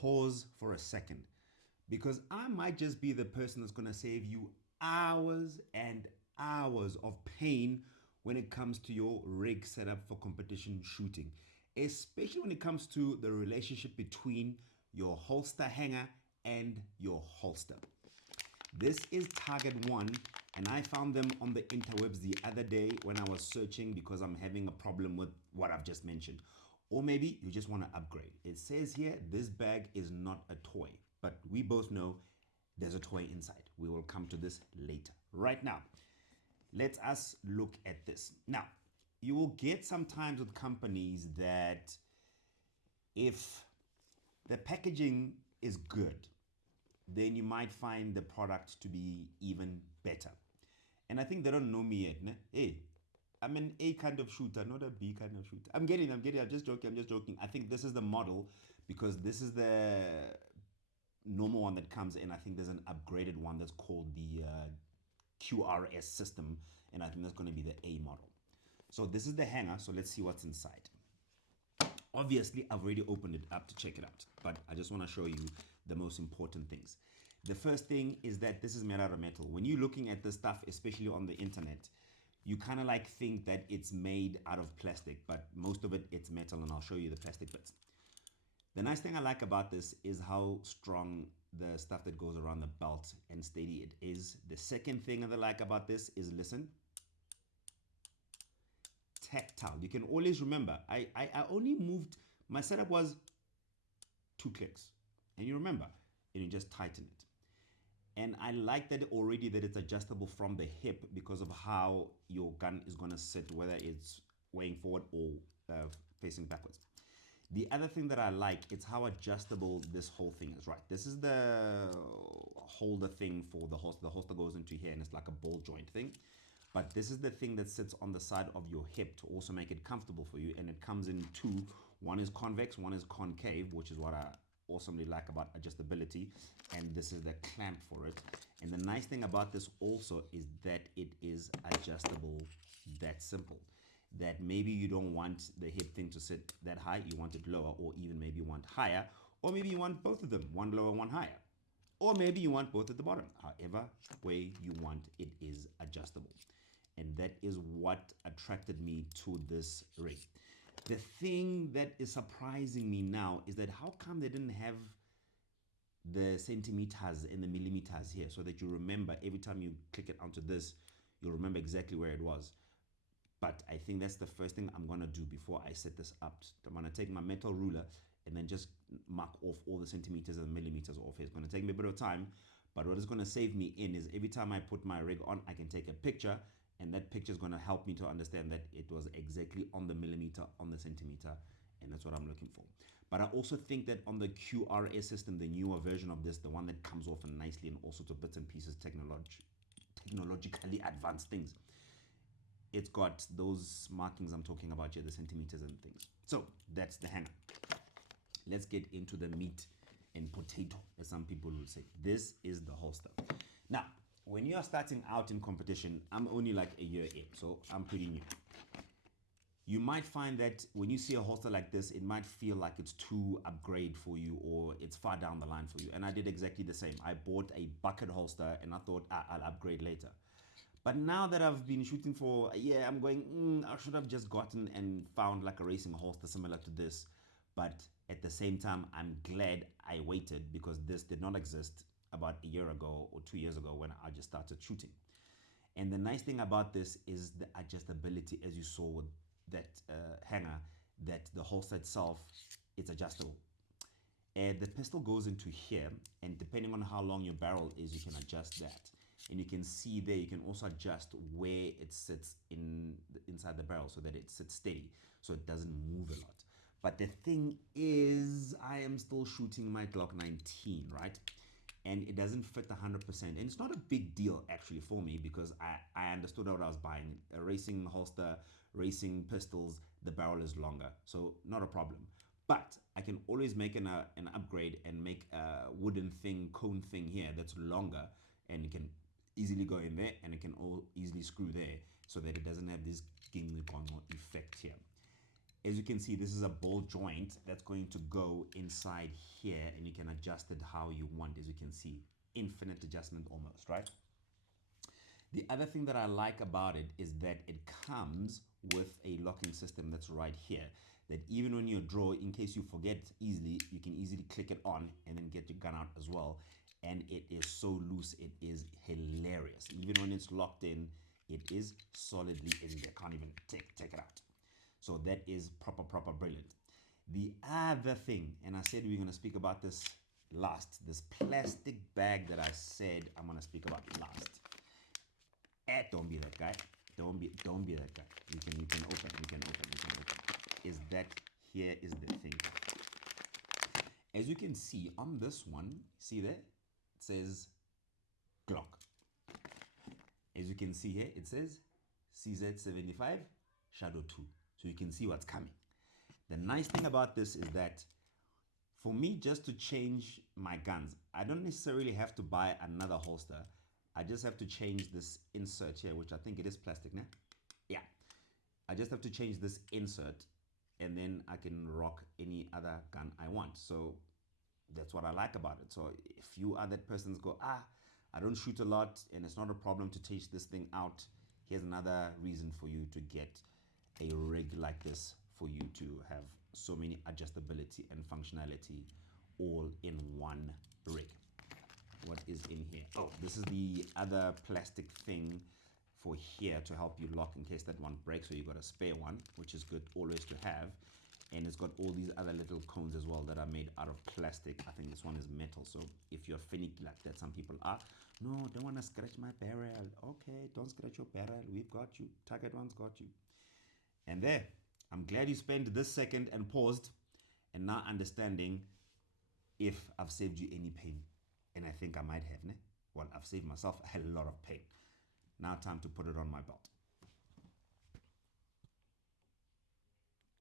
pause for a second because I might just be the person that's going to save you hours and hours of pain when it comes to your rig setup for competition shooting, especially when it comes to the relationship between your holster hanger and your holster. This is Target One, and I found them on the interwebs the other day when I was searching because I'm having a problem with what I've just mentioned. Or maybe you just want to upgrade. It says here this bag is not a toy, but we both know there's a toy inside. We will come to this later. Right now, let us look at this. Now, you will get sometimes with companies that if the packaging is good, then you might find the product to be even better. And I think they don't know me yet. Ne? Hey, I'm an A kind of shooter, not a B kind of shooter. I'm getting, I'm just joking. I think this is the model because this is the normal one that comes in. I think there's an upgraded one that's called the QRS system, and I think that's going to be the A model. So this is the hanger, so let's see what's inside. Obviously, I've already opened it up to check it out, but I just want to show you the most important things. The first thing is that this is made out of metal. When you're looking at this stuff, especially on the internet, you kind of like think that it's made out of plastic, but most of it, it's metal, and I'll show you the plastic bits. The nice thing I like about this is how strong the stuff that goes around the belt and steady it is. The second thing that I like about this is, listen, tactile. You can always remember, I only moved, my setup was 2 clicks. And you remember, and you just tighten it. And I like that already that it's adjustable from the hip because of how your gun is going to sit, whether it's weighing forward or facing backwards. The other thing that I like is how adjustable this whole thing is, right? This is the holder thing for the holster. The holster goes into here and it's like a ball joint thing. But this is the thing that sits on the side of your hip to also make it comfortable for you. And it comes in two. One is convex, one is concave, which is what I awesomely like about adjustability. And this is the clamp for it. And the nice thing about this also is that it is adjustable that simple. That maybe you don't want the hip thing to sit that high, you want it lower, or even maybe you want higher, or maybe you want both of them, one lower, one higher. Or maybe you want both at the bottom. However way you want, it is adjustable. And that is what attracted me to this rig. The thing that is surprising me now is that how come they didn't have the centimeters and the millimeters here so that you remember every time you click it onto this, you'll remember exactly where it was. But I think that's the first thing I'm going to do before I set this up. I'm going to take my metal ruler and then just mark off all the centimeters and millimeters off here. It's going to take me a bit of time, but what it's going to save me in is every time I put my rig on, I can take a picture, and that picture is going to help me to understand that it was exactly on the millimeter, on the centimeter, and that's what I'm looking for. But I also think that on the QRS system, the newer version of this, the one that comes off nicely and all sorts of bits and pieces, technologically advanced things, it's got those markings I'm talking about here, the centimeters and things. So that's the hanger. Let's get into the meat and potato, as some people will say. This is the holster. Now, when you are starting out in competition, I'm only like a year in, so I'm pretty new. You might find that when you see a holster like this, it might feel like it's too upgrade for you or it's far down the line for you. And I did exactly the same. I bought a bucket holster and I thought, I'll upgrade later. But now that I've been shooting for a year, I'm going, I should have just gotten and found like a racing holster similar to this. But at the same time, I'm glad I waited because this did not exist about a year ago or 2 years ago when I just started shooting. And the nice thing about this is the adjustability, as you saw with that hanger, that the holster itself, it's adjustable. And the pistol goes into here, and depending on how long your barrel is, you can adjust that. And you can see there, you can also adjust where it sits inside the barrel so that it sits steady, so it doesn't move a lot. But the thing is, I am still shooting my Glock 19, right? And it doesn't fit 100%. And it's not a big deal actually for me because I understood what I was buying. A racing holster, racing pistols, the barrel is longer. So not a problem. But I can always make an upgrade and make a wooden thing, cone thing here that's longer, and it can easily go in there, and it can all easily screw there so that it doesn't have this ginglikongo effect here. As you can see, this is a ball joint that's going to go inside here, and you can adjust it how you want. As you can see, infinite adjustment almost, right? The other thing that I like about it is that it comes with a locking system that's right here, that even when you draw, in case you forget easily, you can easily click it on and then get your gun out as well. And it is so loose, it is hilarious. Even when it's locked in, it is solidly in there. Can't even take it out. So that is proper brilliant. The other thing, and I said we're going to speak about this last, this plastic bag that I said I'm going to speak about last. Don't be that guy. Don't be that guy. You can open. Is that here is the thing. As you can see on this one, see there? It says Glock. As you can see here, it says CZ75 Shadow 2. So you can see what's coming. The nice thing about this is that for me, just to change my guns, I don't necessarily have to buy another holster. I just have to change this insert here, which I think it is plastic now. Yeah. I just have to change this insert and then I can rock any other gun I want. So that's what I like about it. So if you other persons go, I don't shoot a lot and it's not a problem to take this thing out, here's another reason for you to get a rig like this, for you to have so many adjustability and functionality all in one rig. What is in here? Oh, this is the other plastic thing for here to help you lock in case that one breaks, so you got a spare one, which is good always to have. And it's got all these other little cones as well that are made out of plastic. I think this one is metal, so if you're finicky like that, some people are, no, don't want to scratch my barrel. Okay, don't scratch your barrel, we've got you. Target One's got you. And there, I'm glad you spent this second and paused and now understanding if I've saved you any pain. And I think I might have, ne? Well, I've saved myself a lot of pain. Now time to put it on my belt.